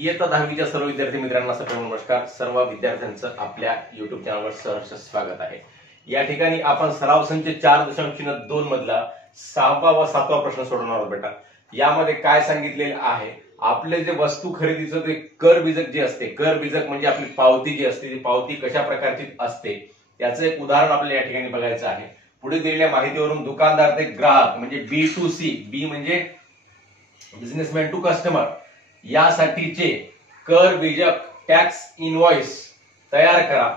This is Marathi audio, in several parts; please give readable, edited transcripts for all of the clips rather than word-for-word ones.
इयत्ता 10वीच्या सर्व विद्यार्थी मित्रांना सर्व नमस्कार. सर्व विद्यार्थ्यांचं आपल्या युट्यूब चॅनलवर सहर्ष स्वागत आहे. या ठिकाणी आपण सराव संच 4.2 मधला 6वा व 7वा प्रश्न सोडवणार आहोत बेटा. यामध्ये काय सांगितलेलं आहे, आपले जे वस्तू खरेदीचं ते कर बीजक जे असते, कर बीजक म्हणजे आपली पावती जी असते, ती पावती कशा प्रकारची असते याचं एक उदाहरण आपल्याला या ठिकाणी बघायचं आहे. पुढे दिलेल्या माहितीवरून दुकानदार ते ग्राहक म्हणजे B2C, बी म्हणजे बिझनेसमॅन टू कस्टमर, यासाठीचे कर बीजक टॅक्स इनव्हॉइस तयार करा.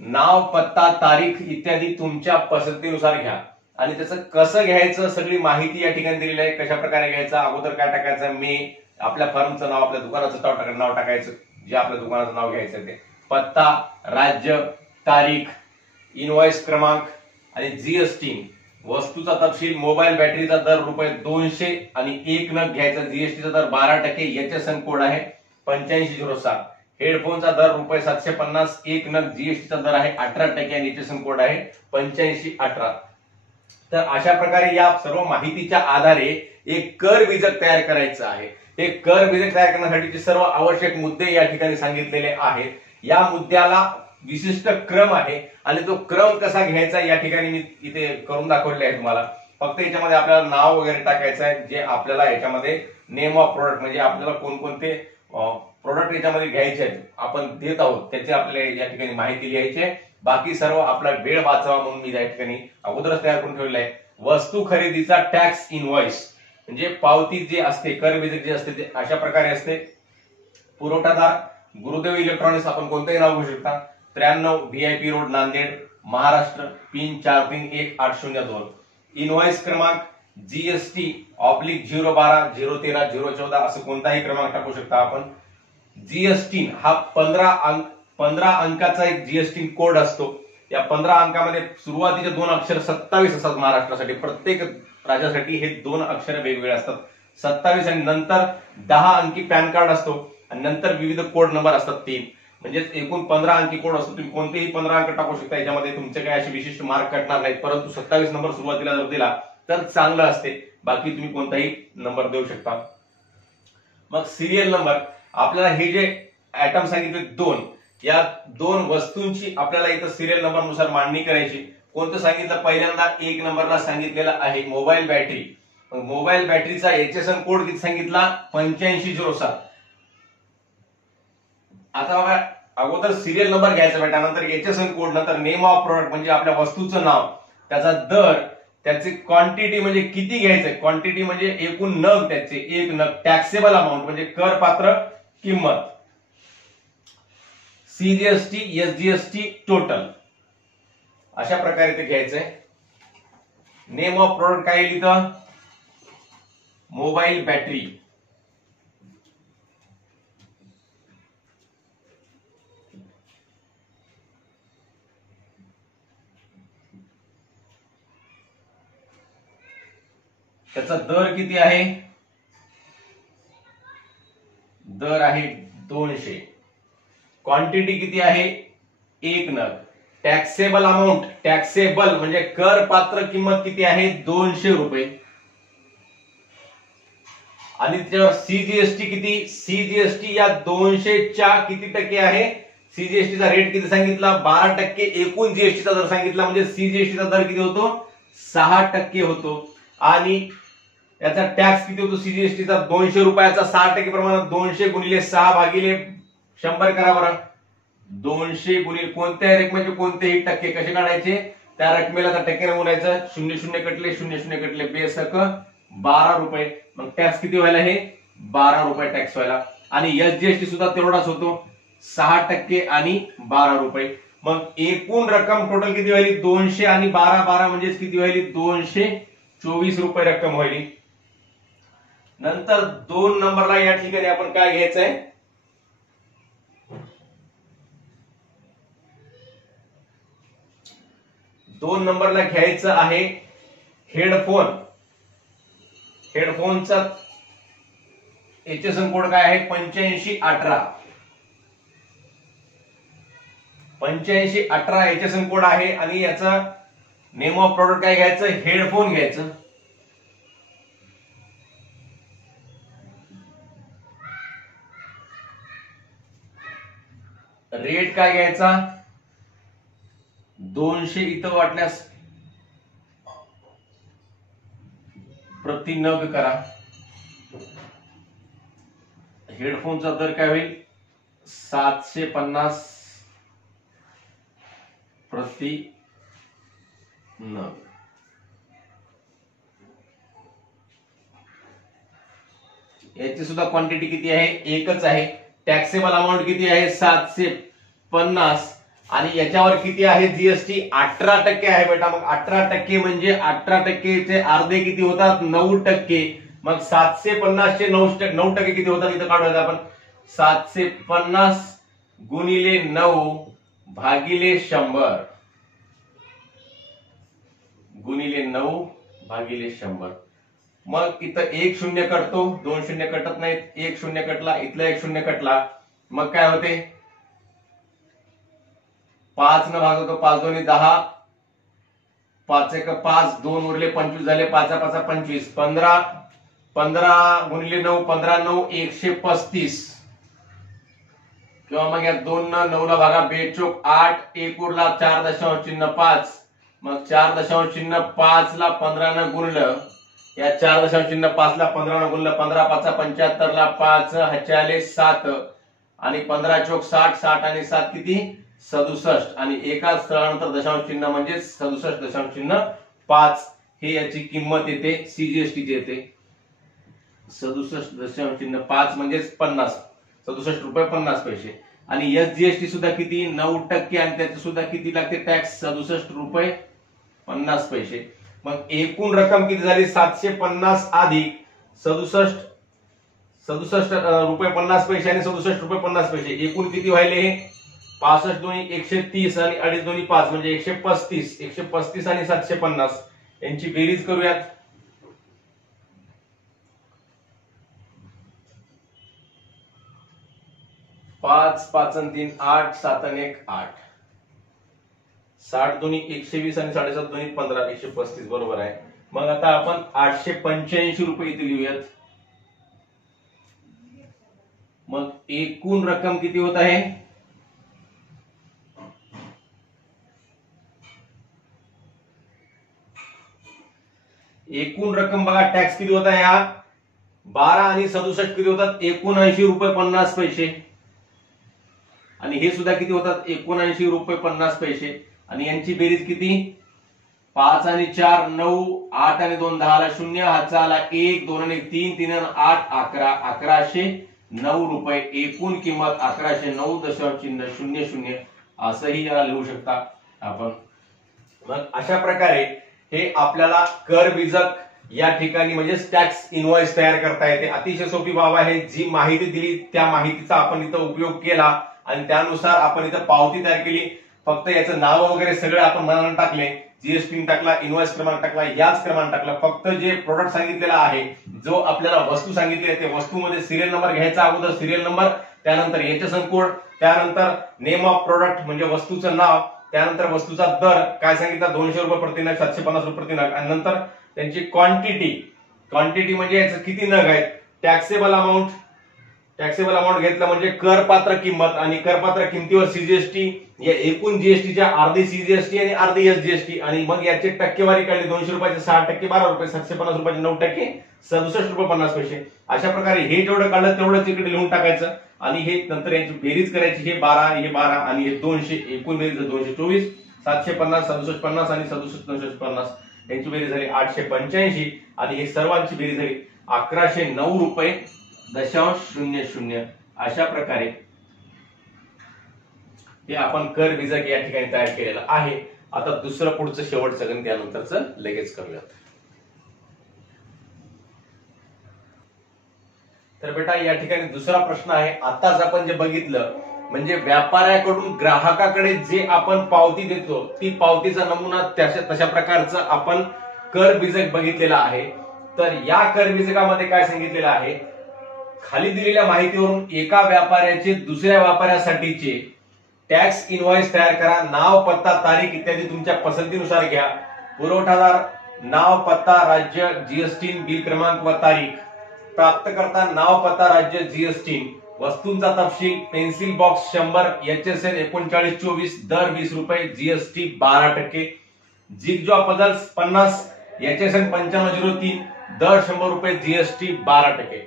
नाव, पत्ता, तारीख इत्यादी तुमच्या पसंतीनुसार घ्या आणि त्याचं कसं घ्यायचं सगळी माहिती या ठिकाणी दिलेली आहे. कशा प्रकारे घ्यायचं, अगोदर काय टाकायचं, मी आपल्या फर्मचं नाव, आपल्या दुकानाचं नाव टाकायचं, जे आपल्या दुकानाचं नाव घ्यायचं ते, पत्ता, राज्य, तारीख, इनव्हॉइस क्रमांक आणि जीएसटी, वस्तूचा तपशील, मोबाईल बॅटरीचा दर ₹200 आणि 1 नग घ्यायचा, जीएसटीचा दर 12%, एचएसएन कोड आहे 8507, हेडफोनचा दर ₹750, 1 नग जीएसटीचा दर आहे 18% आणि एचएसएन कोड आहे 8518. तर अशा प्रकारे या सर्व माहितीच्या आधारे एक कर बीजक तयार करायचं आहे. हे कर बीजक तयार करण्यासाठीचे सर्व आवश्यक मुद्दे या ठिकाणी सांगितलेले आहेत. या मुद्द्याला विशिष्ट क्रम आहे आणि तो क्रम कसा घ्यायचा या ठिकाणी मी इथे करून दाखवले आहे तुम्हाला. फक्त याच्यामध्ये आपल्याला नाव वगैरे टाकायचं आहे, जे आपल्याला याच्यामध्ये नेम ऑफ प्रोडक्ट म्हणजे आपल्याला कोणकोणते प्रोडक्ट याच्यामध्ये घ्यायचे आहेत, आपण देत आहोत त्याची आपल्याला या ठिकाणी माहिती लिहायची आहे. बाकी सर्व आपला वेळ वाचवा म्हणून मी या ठिकाणी अगोदरच तयार करून ठेवलेला आहे. वस्तू खरेदीचा टॅक्स इनव्हॉइस म्हणजे पावती जे असते, कर बीजक जे असते ते अशा प्रकारे असते. पुरवठादार गुरुदेव इलेक्ट्रॉनिक्स, आपण कोणतेही नाव घेऊ शकता, 93 VIP road Nanded Maharashtra, pin 431802. Invoice क्रमांक GST ऑब्लिक 012 013 014 असं कोणताही क्रमांक टाकू शकता आपण. जीएसटी हा 15 अंकाचा एक जीएसटी कोड असतो. या 15 अंकामध्ये सुरुवातीचे 2 अक्षर 27 असतात. महाराष्ट्रासाठी प्रत्येक राज्यासाठी हे 2 अक्षर वेगवेगळे असतात 27, आणि नंतर 10 अंकी पॅन कार्ड असतो आणि नंतर विविध कोड नंबर असतात 3, म्हणजे एकूण 15 अंकी कोड असतो. तुम्ही कोणतेही 15 अंक टाकू शकता, याच्यामध्ये तुमचे काही असे विशिष्ट मार्क कटणार नाहीत, परंतु 27 नंबर सुरुवातीला जर दिला तर चांगलं असते. बाकी तुम्ही कोणताही नंबर देऊ शकता. मग सिरियल नंबर, आपल्याला हे जे आयटम सांगितले 2, या 2 वस्तूंची आपल्याला इथं सिरियल नंबर नुसार मांडणी करायची. कोणतं सांगितलं, पहिल्यांदा 1 नंबरला सांगितलेला आहे मोबाईल बॅटरी. मोबाईल बॅटरीचा एचएसएन कोड किती सांगितला, 8507. आता बघा, अगोदर सिरियल नंबर घ्यायचा बेटा, नंतर एचएसएन कोड, नंतर नेम ऑफ प्रोडक्ट म्हणजे आपल्या वस्तूचं नाव, त्याचा दर, त्याची क्वांटिटी म्हणजे किती घ्यायचं, क्वांटिटी म्हणजे एकूण नग, त्याचे 1 नग, टॅक्सेबल अमाऊंट म्हणजे कर पात्र किंमत, सीजीएसटी, एसजीएसटी, टोटल, अशा प्रकारे ते घ्यायचंय. नेम ऑफ प्रोडक्ट काय लिहितं, मोबाईल बॅटरी. त्याचा दर किती आहे, दर आहे 200. क्वांटिटी किती आहे, 1 नग. टॅक्सेबल अमाऊंट, टॅक्सेबल म्हणजे कर पात्र किंमत किती आहे, ₹200. आणि त्याच्यावर सीजीएसटी किती, सीजीएसटी या 200च्या किती टक्के आहे, सीजीएसटीचा रेट किती सांगितला, 12%. एकूण जीएसटीचा दर सांगितला म्हणजे सीजीएसटीचा दर किती होतो, 6% होतो. आणि याचा टॅक्स किती होतो, सीजीएसटीचा ₹200, 6% प्रमाणात 200 गुणिले 6 भागिले 100 करा बरं. 200 गुणिले कोणत्या रकमेचे कोणतेही टक्के कसे काढायचे, त्या रकमेला त्या टक्क्याने गुणायचं, 00 कटले 00 कटले, बेसक ₹12. मग टॅक्स किती व्हायला, हे ₹12 टॅक्स व्हायला. आणि एसजीएसटी सुद्धा तेवढाच होतो, 6% आणि ₹12. मग एकूण रक्कम टोटल किती व्हायली, 200 आणि 12 म्हणजे किती व्हायली, ₹224 रक्कम व्हायली. नंतर 2 नंबरला या ठिकाणी आपण काय घ्यायचंय, 2 नंबरला घ्यायचं आहे हेडफोन. हेडफोनचा एचएसएन कोड काय आहे, 8518. 8518 एचएसएन कोड आहे. आणि याचा नेम ऑफ प्रोडक्ट काय घ्यायचं, हेडफोन घ्यायचं. रेट काय घ्यायचा, 200 इथं वाटल्यास प्रति नग करा. हेडफोनचा दर काय होईल, 750 प्रति नग. याची सुद्धा क्वांटिटी किती आहे, एकच आहे. टॅक्सेबल अमाऊंट किती आहे, 750. आणि याच्यावर किती आहे जीएसटी, 18% आहे बेटा. मग 18% म्हणजे 18%चे अर्धे किती होतात, 9%. मग 750 चे 9% किती होतात, इथं काढूयात आपण. 750 गुणिले 9 भागिले 100 गुणिले 9 भागिले 100. मग इथं 1 शून्य कटतो, 2 शून्य कटत नाहीत, 1 शून्य कटला, इथला 1 शून्य कटला. मग काय होते, 5 न भागतो, 5 दोन्ही 10, 5 एक 5, 2 उरले 25 झाले, 5 5 25, 15 गुणिले 9, 15 9 135. किंवा मग या 2 न 9 ला भागा, बेचोक 8, 1 उरला 4.5. मग 4.5 ला 15 न गुणलं, या 4.5 ला 15 न गुणलं, 15 5 75 ला 5 हचाले 7 आणि 15 चोक 60, 60 आणि 7 किती, 67. आणि एका स्थळानंतर दशांश चिन्ह म्हणजे 67.5 हे याची किंमत येते, सीजीएसटी येते. 67.5 म्हणजे 50, 67 रुपये 50 पैसे. आणि एसजीएसटी सुद्धा किती, 9% आणि त्याचे सुद्धा किती लागते टॅक्स, 67 रुपये 50 पैसे. मग एकूण रक्कम किती झाली, 750 अधिक 67 रुपये 50 पैसे आणि 67 रुपये 50 पैसे. एकूण किती व्हायले, 65 दोन्ही 130 आणि 2.5 दोन्ही 5 म्हणजे 135. 135 आणि 750 यांची बेरीज करूयात. पाच 5 आणि 3 8, 7 आणि 1 8. 60 दोन्ही 120 आणि 7.5 दोन्ही 15, 135 बरोबर आहे. मग आता आपण 885 रुपये इथे लिहूयात. मग एकूण रक्कम किती होत आहे, एकूण रक्कम बघा, टॅक्स किती होता, या 12 आणि 67 किती होतात, 79 रुपये 50 पैसे. आणि हे सुद्धा किती होतात, 79 रुपये 50 पैसे. आणि यांची बेरीज किती, 5 आणि 4 9, 8 आणि 2 10 ला 0, हातचा आला 1, 2 आणि 1 3, 3 आणि 8 11, 1109 रुपये. एकूण किंमत 1109.00 असंही याला लिहू शकता आपण. मग अशा प्रकारे हे आपल्याला कर बीजक या ठिकाणी म्हणजे टॅक्स इनव्हॉइस तयार करता येते. अतिशय सोपी बाब आहे. जी माहिती दिली त्या माहितीचा आपण इथं उपयोग केला आणि त्यानुसार आपण इथं पावती तयार केली. फक्त याचं नाव वगैरे सगळं आपण मनानं टाकले, जीएसटी टाकला, इनव्हॉइस क्रमांक टाकला, याच क्रमांक टाकला. फक्त जे प्रोडक्ट सांगितलेला आहे, जो आपल्याला वस्तू सांगितली आहे, ते वस्तूमध्ये सिरियल नंबर घ्यायचा, अगोदर सिरियल नंबर, त्यानंतर एचएसएन कोड, त्यानंतर नेम ऑफ प्रोडक्ट म्हणजे वस्तूचं नाव, त्यानंतर वस्तूचा दर काय सांगितला, 200 रुपये प्रति नग, 750 रुपये प्रति नग. आणि नंतर त्यांची क्वांटिटी म्हणजे याचं किती नग आहेत. टॅक्सेबल अमाऊंट घेतलं म्हणजे करपात्र किंमत, आणि करपात्र किमतीवर सीजीएसटी, या एकूण जीएसटीच्या अर्धी सीजीएसटी आणि अर्धी एसजीएसटी. आणि मग याची टक्केवारी काढली, 200 रुपयाचे 6% 12 रुपये, 750 रुपयाचे 9% 67 रुपये 50 पैसे. अशा प्रकारे हे जेवढं काढलं तेवढंच इकडे लिहून टाकायचं. आणि हे नंतर यांची बेरीज करायची, हे 12 हे 12 आणि हे 200, एकूण बेरीज 224, 750 6750 आणि 6750 यांची बेरीज झाली 885. आणि हे सर्वांची बेरीज झाली 1109 रुपये 0.00. अशा प्रकारे हे आपण कर बीजक या ठिकाणी तयार केलेलं आहे. आता दुसरं पुढचं शेवटचं गणित त्यानंतरचं लगेच करूयात. तर बेटा या ठिकाणी दुसरा प्रश्न आहे. आताच आपण जे बघितलं म्हणजे व्यापाऱ्याकडून ग्राहकाकडे जे आपण पावती देतो, ती पावतीचा नमुना तशा प्रकारचं आपण कर बीजक बघितलेला आहे. तर या कर बीजकामध्ये काय सांगितलेलं आहे, खाली दिलेल्या माहितीवरून एका व्यापाऱ्याचे दुसऱ्या व्यापाऱ्यासाठीचे टॅक्स इनव्हॉइस तयार करा. नाव, पत्ता, तारीख इत्यादी तुमच्या पसंतीनुसार घ्या. पुरवठादार नाव, पत्ता, राज्य, जीएसटी, बिल क्रमांक व तारीख. प्राप्तकर्ता नाव, पत्ता, राज्य, जीएसटी वस्तूंचा तपशील पेन्सिल बॉक्स 100 HSN 3924 दर 20 रुपये जीएसटी 12%. जिगजॉ पझल्स 50 HSN 5503 दर 100 रुपये जीएसटी 12%.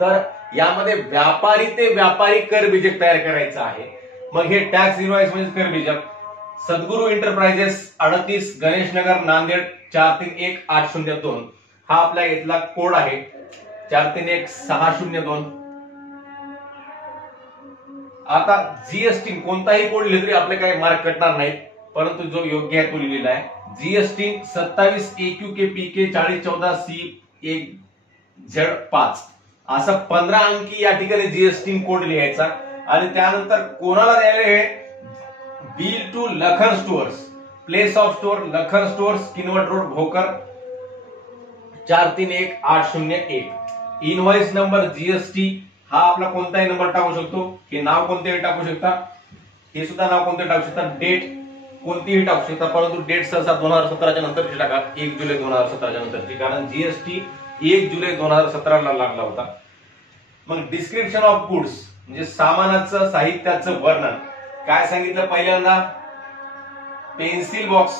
तर यामध्ये व्यापारी ते व्यापारी कर बीजक तयार करायचं आहे. मग हे टॅक्स इनवॉइस म्हणजे कर बीजक. सद्गुरू एंटरप्राइजेस 38 गणेश नगर नांदेड 431802 हा आपल्या इथला कोड आहे 431602. आता जीएसटी कोणताही कोड लिहिले तरी आपले काही मार्क कटणार नाहीत, परंतु जो योग्य आहे तो लिहिलेला आहे. जीएसटी 27 AQKPK 4014C1Z5 असं 15 अंकी या ठिकाणी जीएसटी कोड लिहायचा. आणि त्यानंतर कोणाला द्यायला हे bill to Lakhan stores, place of store Lakhan stores, Kinwat road, Bhokar 431801. Invoice number GST हा आपला कोणताही नंबर टाकू शकतो. हे नाव कोणतेही टाकू शकता, हे सुद्धा नाव कोणते टाकू शकता, डेट कोणतीही टाकू शकता, परंतु डेट सहसा 2017च्या नंतरची टाका, 1 जुलै 2017च्या नंतरची, कारण जीएसटी 1 जुलै 2017 ला लागला होता. मग डिस्क्रिप्शन ऑफ गुड्स म्हणजे सामानाचं साहित्याचं वर्णन काय सांगितलं. पहिल्यांदा पेन्सिल बॉक्स,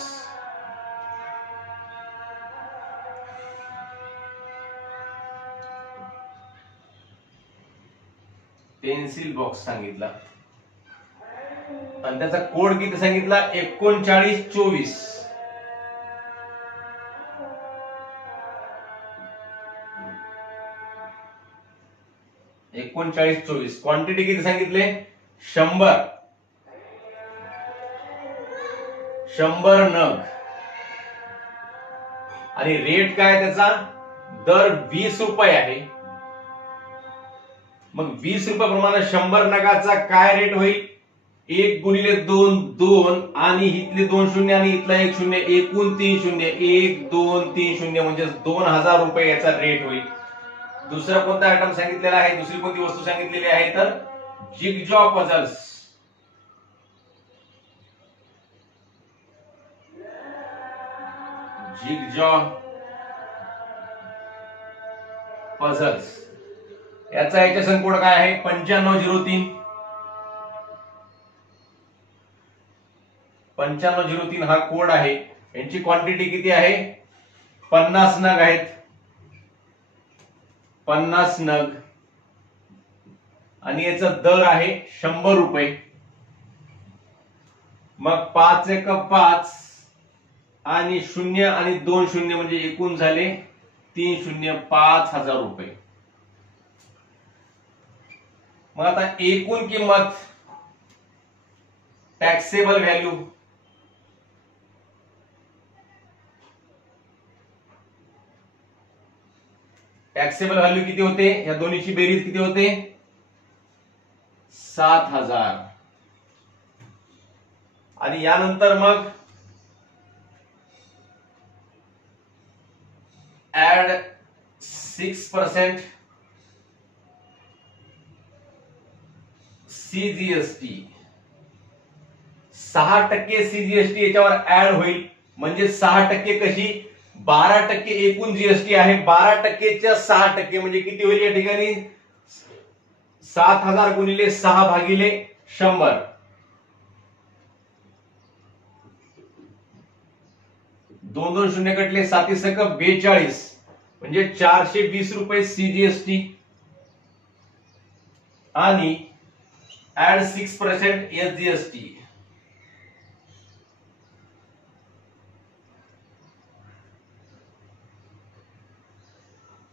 पेन्सिल बॉक्स सांगितला आणि त्याचा कोड किती सांगितला 3924. क्वांटिटी किती सांगितले 100 नग. आणि रेट काय त्याचा दर 20 रुपये आहे. मग 20 रुपये प्रमाणे 100 नगाचा काय रेट होईल 1 गुणिले 2 2 आणि इथले 2 शून्य आणि इथला 1 शून्य, एकूण 3 शून्य, 1 2 3 शून्य म्हणजे 2000 रुपये याचा रेट होईल. दुसरा कोणता आयटम सांगितलेला आहे, दुसरी कोणती वस्तू सांगितलेली आहे तर जिगजॉ पझल्स. जिगजॉ पझल्स याचा HSN कोड काय आहे 9503. 9503 हा कोड आहे. यांची क्वांटिटी किती आहे 50 नग आहेत, 50 नग. आणि याचा दर आहे 100 रुपये. मग 5 एक 5 आणि 0 आणि 2 शून्य म्हणजे एकूण झाले 3 शून्य 5000 रुपये. मग आता एकूण किंमत टॅक्सेबल व्हॅल्यू किती होते, या दोन्हीची बेरीज किती होते 7000. आणि यानंतर मग ऍड 6% सीजीएसटी, 6% सीजीएसटी याच्यावर ऍड होईल. म्हणजे 6% कशी 12% एकूण जीएसटी आहे, 12%च्या 6% म्हणजे किती होईल या ठिकाणी 7000 गुणिले 6 भागिले 100. दोन दोन शून्य कटले 7 42 म्हणजे 420 रुपये सीजीएसटी. आणि ऍड 6% एसजीएसटी.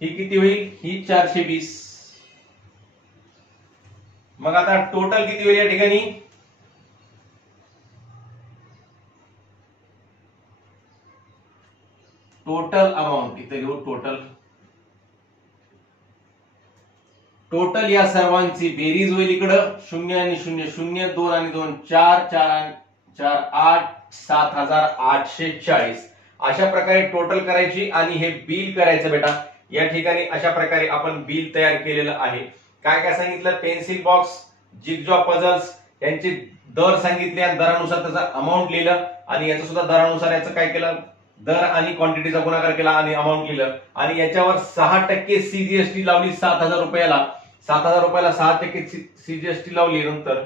ही किती होईल ही 420. मग आता टोटल किती होईल या ठिकाणी टोटल अमाउंट इथे लिहू. टोटल या सर्वांची बेरीज होईल इकडं 0 आणि 0 0 2 आणि 2 4 4 आणि 4 8 7840. अशा प्रकारे टोटल करायची आणि हे बिल करायचं बेटा. या ठिकाणी अशा प्रकारे आपण बिल तयार केलेलं आहे. काय काय सांगितलं पेन्सिल बॉक्स जिगजॉ पझल्स यांचे दर सांगितले आणि दरानुसार त्याचा अमाऊंट लिहिलं. आणि याचं सुद्धा दरानुसार याचं काय केलं दर आणि क्वांटिटीचा गुणाकार केला आणि अमाऊंट लिहिलं. आणि याच्यावर 6% सीजीएसटी लावली 7000 रुपयाला. 7,000 रुपयाला 6% सीजीएसटी लावली, नंतर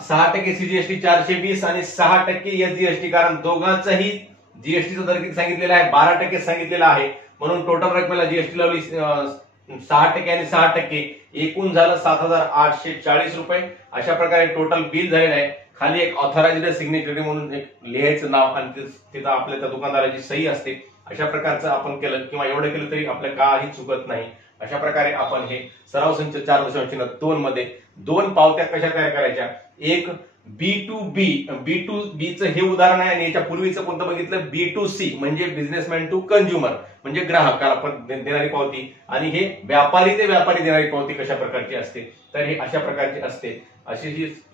6% सीजीएसटी 420 आणि 6% एसजीएसटी, कारण दोघांचाही जीएसटीचा दर किती सांगितलेला आहे, 12% सांगितलेला आहे. म्हणून टोटल रकमेला जीएसटी लावली 6% आणि 6%, एकूण झालं 7,840 रुपये. अशा प्रकारे टोटल बिल झालेलं आहे. खाली एक ऑथराइज्ड सिग्नेचरी म्हणून एक लिहायचं नाव आणि तिथं आपल्या त्या दुकानदाराची सही असते. अशा प्रकारचं आपण केलं किंवा एवढं केलं तरी आपलं काही चुकत नाही. अशा प्रकारे आपण हे सराव संच 4.2 मध्ये 2 पावत्या कशा तयार करायच्या. एक B2B चं हे उदाहरण आहे आणि याच्या पूर्वीचं कोणतं बघितलं, B2C म्हणजे बिझनेसमॅन टू कंझ्युमर म्हणजे ग्राहकाला आपण देणारी पावती, आणि हे व्यापारी ते व्यापारी देणारी पावती कशा प्रकारची असते. तर हे अशा प्रकारची असते. अशी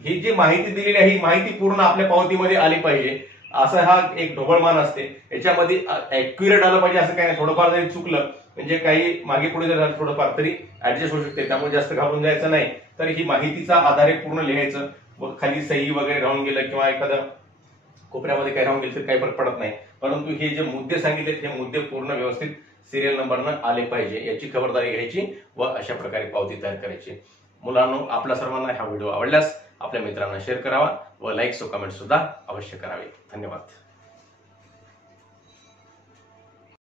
ही जी माहिती दिलेली आहे ही माहिती पूर्ण आपल्या पावतीमध्ये आली पाहिजे. असं हा एक ढोबळमान असते. याच्यामध्ये अॅक्युरेट आलं पाहिजे असं काही नाही. थोडंफार जरी चुकलं म्हणजे काही मागे पुढे जर झालं थोडंफार तरी ऍडजस्ट होऊ शकते. त्यामुळे जास्त घाबरून जायचं नाही. तर ही माहितीचा आधारे पूर्ण लिहायचं व खाली सही वगैरे राहून गेलं किंवा एखाद्या कोपऱ्यामध्ये काही राहून गेलं तर काही फरक पडत नाही. परंतु हे जे मुद्दे सांगितले हे मुद्दे पूर्ण व्यवस्थित सिरियल नंबरनं आले पाहिजे याची खबरदारी घ्यायची व अशा प्रकारे पावती तयार करायची. मुलांनो, आपल्या सर्वांना हा व्हिडिओ आवडल्यास आपल्या मित्रांना शेअर करावा व लाईक्स व कमेंट सुद्धा अवश्य करावे. धन्यवाद.